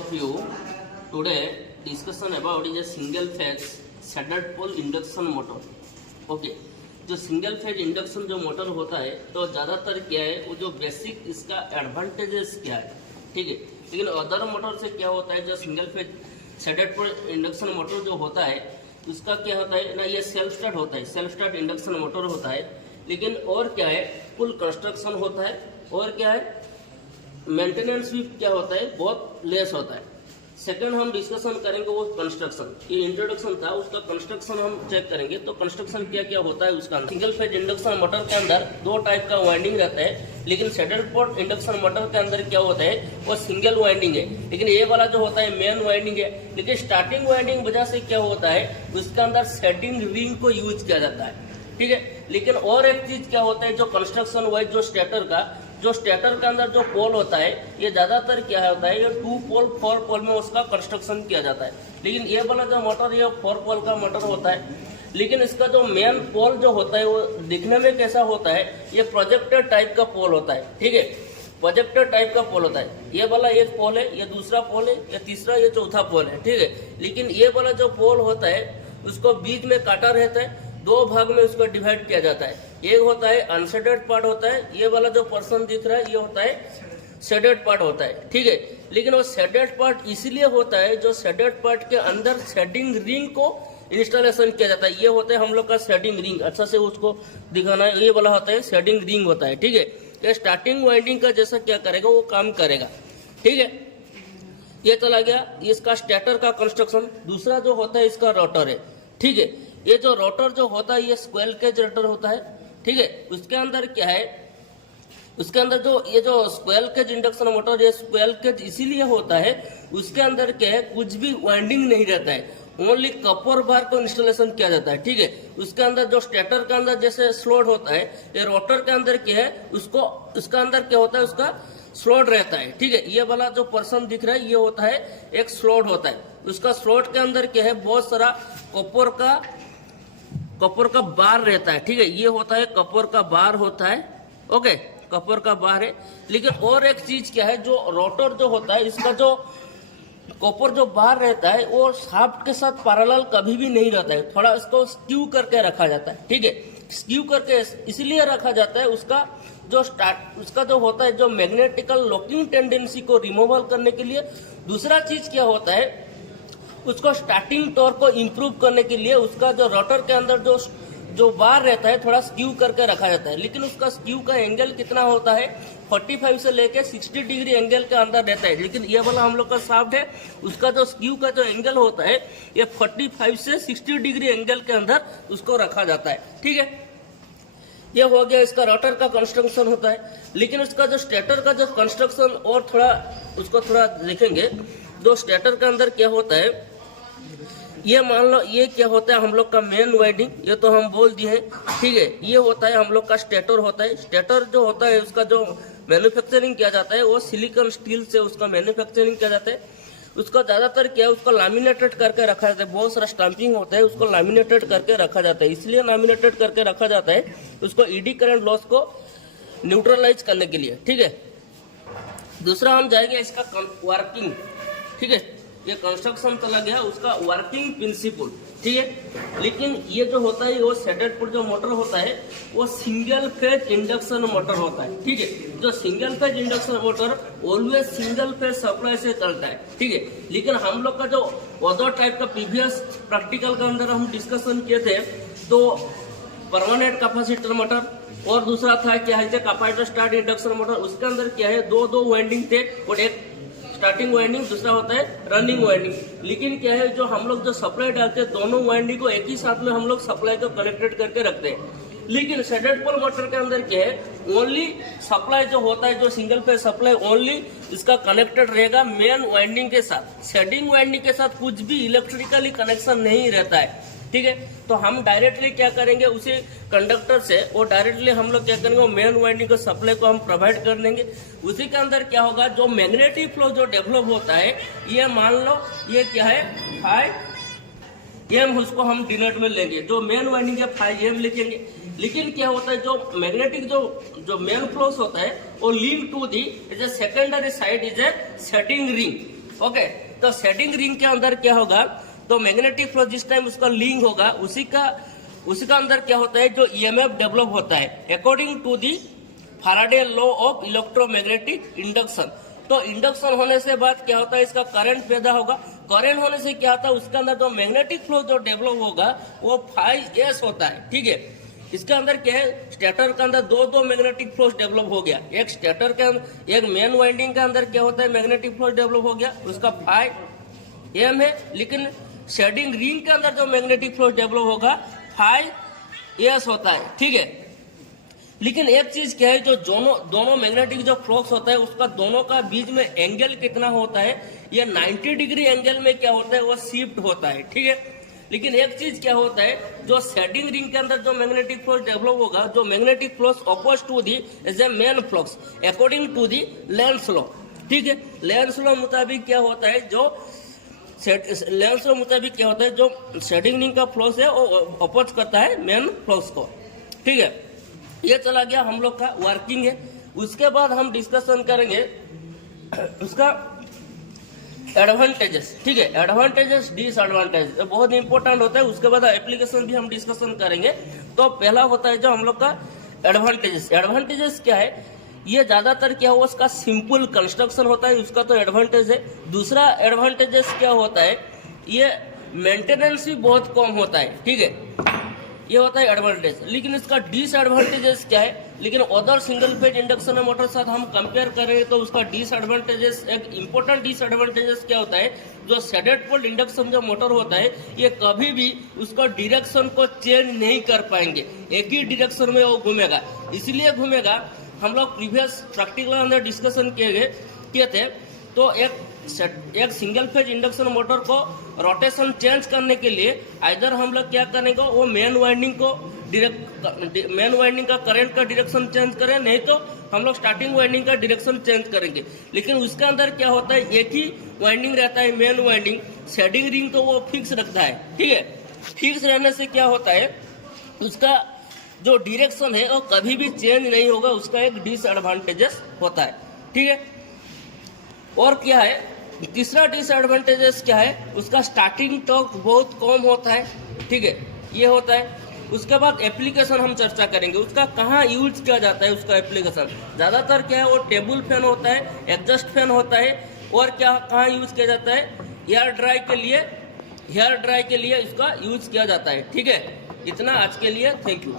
of you. Today discussion about is a single phase standard pole induction motor. Okay, जो single phase induction जो motor होता है तो ज़्यादातर क्या है वो जो बेसिक इसका एडवांटेजेस क्या है, ठीक है। लेकिन अदर मोटर से क्या होता है, जो सिंगल फेज स्टैंडर्ड पोल इंडक्शन मोटर जो होता है उसका क्या होता है ना, ये सेल्फ स्टार्ट होता है, सेल्फ स्टार्ट इंडक्शन मोटर होता है। लेकिन और क्या है, फुल कंस्ट्रक्शन होता है और क्या है मेंटेनेंस भी क्या होता है बहुत लेस होता है। सेकंड हम डिस्कशन करेंगे वो कंस्ट्रक्शन, ये इंट्रोडक्शन था, उसका कंस्ट्रक्शन हम चेक करेंगे। तो कंस्ट्रक्शन क्या क्या होता है उसका। सिंगल फेज इंडक्शन मोटर के अंदर दो टाइप का वाइंडिंग रहता है, लेकिन स्टैंडर्ड पोल इंडक्शन मोटर के अंदर क्या होता है वो सिंगल वाइंडिंग है। लेकिन ये वाला जो होता है मेन वाइंडिंग है। लेकिन स्टार्टिंग वाइंडिंग वजह से क्या होता है उसके अंदर सेटिंग रिंग को यूज किया जाता है, ठीक है। लेकिन और एक चीज क्या होता है, जो कंस्ट्रक्शन वाइज जो स्टेटर के अंदर जो पोल होता है ये ज्यादातर क्या होता है, ये 2 पोल 4 पोल में उसका कंस्ट्रक्शन किया जाता है। लेकिन ये वाला जो मोटर ये 4 पोल का मोटर होता है। लेकिन इसका जो मेन पोल जो होता है वो दिखने में कैसा होता है, ये प्रोजेक्टर टाइप का पोल होता है, ठीक है। प्रोजेक्टर टाइप का पोल होता है। ये वाला एक पोल है, ये दूसरा पोल है, ये तीसरा, ये चौथा पोल है, ठीक है। लेकिन ये वाला जो पोल होता है उसको बीच में काटा रहता है, 2 भाग में उसको डिवाइड किया जाता है। एक होता है अनशेडेड पार्ट होता है, ये वाला जो पर्सन दिख रहा है ये होता है शेडेड पार्ट होता है, ठीक है। लेकिन वो शेडेड पार्ट इसलिए होता है जो शेडेड पार्ट के अंदर शेडिंग रिंग को इंस्टॉलेशन किया जाता है। ये होता है हम लोग का शेडिंग रिंग, अच्छा से उसको दिखाना है। ये वाला होता है शेडिंग रिंग होता है, ठीक है। ये स्टार्टिंग वाइंडिंग का जैसा क्या करेगा वो काम करेगा, ठीक है। ये चला गया इसका स्टेटर का कंस्ट्रक्शन। दूसरा जो होता है इसका रोटर है, ठीक है। ये जो रोटर जो होता है ये स्क्वेल केज रोटर होता है, ठीक है। उसके अंदर क्या है, उसके अंदर जो ये जो स्क्वेल केज इंडक्शन मोटर ये स्क्वेल केज इसीलिए होता है, उसके अंदर क्या है कुछ भी वाइंडिंग नहीं रहता है, ओनली कपर बार को इंस्टॉलेशन किया जाता है, ठीक है। उसके अंदर जो स्टेटर के अंदर जैसे स्लोड होता है, ये रोटर के अंदर क्या है उसको उसका अंदर क्या होता है उसका स्लोड रहता है, ठीक है। ये वाला जो पर्सन दिख रहा है ये होता है एक स्लोड होता है। उसका स्लोड के अंदर क्या है बहुत सारा कपर का बार रहता है, ठीक है। ये होता है कपर का बार होता है, ओके, कपर का बार है। लेकिन और एक चीज क्या है, जो रोटर जो होता है इसका जो कपर जो बार रहता है वो शाफ्ट के साथ पैरेलल कभी भी नहीं रहता है, थोड़ा इसको स्क्यू करके रखा जाता है, ठीक है। स्क्यू करके इसलिए रखा जाता है उसका जो होता है जो मैग्नेटिकल लॉकिंग टेंडेंसी को रिमूवल करने के लिए। दूसरा चीज क्या होता है उसको स्टार्टिंग टॉर्क को इंप्रूव करने के लिए उसका जो रोटर के अंदर जो बार रहता है थोड़ा स्क्यू करके रखा जाता है। लेकिन उसका स्क्यू का एंगल कितना होता है 45 से लेके 60 डिग्री एंगल के अंदर रहता है। लेकिन ये वाला हम लोग का शाफ्ट है उसका जो स्क्यू का जो एंगल होता है ये 45 से 60 डिग्री एंगल के अंदर उसको रखा जाता है, ठीक है। ये हो गया इसका रोटर का कंस्ट्रक्शन होता है। लेकिन उसका जो स्टेटर का जो कंस्ट्रक्शन और थोड़ा उसको थोड़ा देखेंगे। जो स्टेटर के अंदर क्या होता है, ये मान लो ये क्या होता है हम लोग का मेन वाइंडिंग, ये तो हम बोल दिए हैं, ठीक है। ये होता है हम लोग का स्टेटर होता है। स्टेटर जो होता है उसका जो मैन्युफैक्चरिंग किया जाता है वो सिलिकॉन स्टील से उसका मैन्युफैक्चरिंग किया जाता है। उसका ज्यादातर क्या है उसको लैमिनेटेड करके रखा जाता है, बहुत सारा स्टैंपिंग होता है, उसको लैमिनेटेड करके रखा जाता है। इसलिए लैमिनेटेड करके रखा जाता है उसको ईडी करंट लॉस को न्यूट्रलाइज करने के लिए, ठीक है। दूसरा हम जाएंगे इसका वर्किंग, ठीक है। ये कंस्ट्रक्शन चला गया उसका वर्किंग प्रिंसिपल, ठीक है। लेकिन ये जो होता है वो स्टैंडर्ड पोल जो मोटर होता है वो सिंगल फेज इंडक्शन मोटर होता है, ठीक है। जो single phase induction motor always single phase supply से चलता है, ठीक है। लेकिन हम लोग का जो अदर टाइप का प्रीवियस प्रैक्टिकल के अंदर हम डिस्कशन किए थे तो परमानेंट कैपेसिटर मोटर और दूसरा था क्या है कैपेसिटर स्टार्ट इंडक्शन मोटर। उसके अंदर क्या है दो वाइंडिंग थे और एक स्टार्टिंग वाइंडिंग दूसरा होता है रनिंग वाइंडिंग। लेकिन क्या है जो हम लोग जो सप्लाई डालते हैं दोनों वाइंडिंग को एक ही साथ में हम लोग सप्लाई को कनेक्टेड करके रखते हैं। लेकिन स्टैंडर्ड पोल मोटर के अंदर क्या है ओनली सप्लाई जो होता है जो सिंगल फेज सप्लाई ओनली इसका कनेक्टेड रहेगा मेन वाइंडिंग के साथ। शेडिंग वाइंडिंग के साथ कुछ भी इलेक्ट्रिकली कनेक्शन नहीं रहता है, ठीक है। तो हम डायरेक्टली क्या करेंगे उसी कंडक्टर से और डायरेक्टली हम लोग क्या करेंगे मेन वाइंडिंग को सप्लाई को हम प्रोवाइड कर देंगे। उसी के अंदर क्या होगा जो मैग्नेटिक फ्लो जो डेवलप होता है ये मान लो ये क्या है 5 एम, उसको हम डिनोट में लेंगे। जो मेन वाइंडिंग है 5 एम लिखेंगे। लेकिन क्या होता है जो मैग्नेटिक जो मेन फ्लोस होता है वो link to the secondary side is a shading ring, okay, तो शेडिंग रिंग के अंदर क्या होगा, तो मैग्नेटिक फ्लो जिस टाइम उसका लिंक होगा उसी का अंदर क्या होता है, जो ईएमएफ डेवलप होता है according to the Faraday law of electromagnetic induction. तो इंडक्शन होने से बाद क्या होता है, इसका करंट पैदा होगा, करंट होने से क्या होता है, उसके अंदर जो मैग्नेटिक फ्लो जो डेवलप होगा वो φs होता है। ठीक है, इसके अंदर क्या है, स्टेटर के अंदर दो मैग्नेटिक फ्लो डेवलप हो गया, एक स्टेटर के अंदर, एक मेन वाइंडिंग के अंदर क्या होता है, मैग्नेटिक फ्लो डेवलप हो गया, उसका φm है। लेकिन शेडिंग रिंग के अंदर जो मैग्नेटिक फ्लो डेवलप होगा φs होता है। ठीक है, लेकिन एक चीज क्या है, जो दोनों मैग्नेटिक जो फ्लक्स होता है उसका दोनों का बीच में एंगल कितना होता है, ये 90 डिग्री एंगल में क्या होता है, वो शिफ्ट होता है। ठीक है, लेकिन एक चीज क्या होता है, जो शेडिंग रिंग के अंदर जो मैग्नेटिक फ्लक्स डेवलप होगा, जो magnetic flux oppose to the is a main flux according to the Lenz law. ठीक है, लेंस लॉ मुताबिक क्या होता है, लेंस लॉ मुताबिक क्या होता है, जो शेडिंग रिंग का फ्लक्स है वो अपोज करता है मेन फ्लक्स को। ठीक है, ये चला गया हम लोग का वर्किंग है। उसके बाद हम डिस्कशन करेंगे उसका एडवांटेजेस। ठीक है, एडवांटेजेस डिसएडवांटेजेस बहुत इंपॉर्टेंट होता है, उसके बाद एप्लीकेशन भी हम डिस्कशन करेंगे। तो पहला होता है जो हम लोग का एडवांटेजेस। एडवांटेजेस क्या है, ये ज्यादातर क्या हो, उसका सिंपल कंस्ट्रक्शन होता है, उसका तो एडवांटेज है। दूसरा एडवांटेजेस क्या होता है, ये मेंटेनेंस भी बहुत कम होता है। ठीक है, ये होता है एडवांटेज। लेकिन इसका डिसएडवांटेजेस क्या है, लेकिन other single phase induction motor साथ हम कंपेयर करें तो उसका डिसएडवांटेजेस, एक इंपॉर्टेंट डिसएडवांटेजेस क्या होता है, जो शेडेड पोल इंडक्शन जो मोटर होता है ये कभी भी उसका डायरेक्शन को चेंज नहीं कर पाएंगे, एक ही डायरेक्शन में वो घूमेगा। इसलिए घूमेगा, हम लोग प्रीवियस प्रैक्टिकल अंदर डिस्कशन किए थे। तो एक सिंगल फेज इंडक्शन मोटर को रोटेशन चेंज करने के लिए आइदर हम लोग क्या करेंगे, वो मेन वाइंडिंग का करंट का डायरेक्शन चेंज करें, नहीं तो हम लोग स्टार्टिंग वाइंडिंग का डायरेक्शन चेंज करेंगे। लेकिन उसके अंदर क्या होता है, एक ही वाइंडिंग रहता है मेन वाइंडिंग, शेडिंग रिंग तो वो फिक्स रखता है। ठीक है, फिक्स रहने से क्या होता है, उसका जो डायरेक्शन है वो कभी भी चेंज नहीं होगा, उसका एक डिसएडवांटेजेस होता है। ठीक है, और क्या है, तीसरा डिसएडवांटेजेस क्या है, उसका स्टार्टिंग टॉर्क बहुत कम होता है। ठीक है, ये होता है। उसके बाद एप्लीकेशन हम चर्चा करेंगे, उसका कहाँ यूज किया जाता है। उसका एप्लीकेशन ज्यादातर क्या है, वो टेबल फैन होता है, एग्जॉस्ट फैन होता है, और क्या कहाँ यूज किया जाता है, हेयर ड्राई के लिए इसका यूज किया जाता है। ठीक है, इतना आज के लिए, थैंक यू।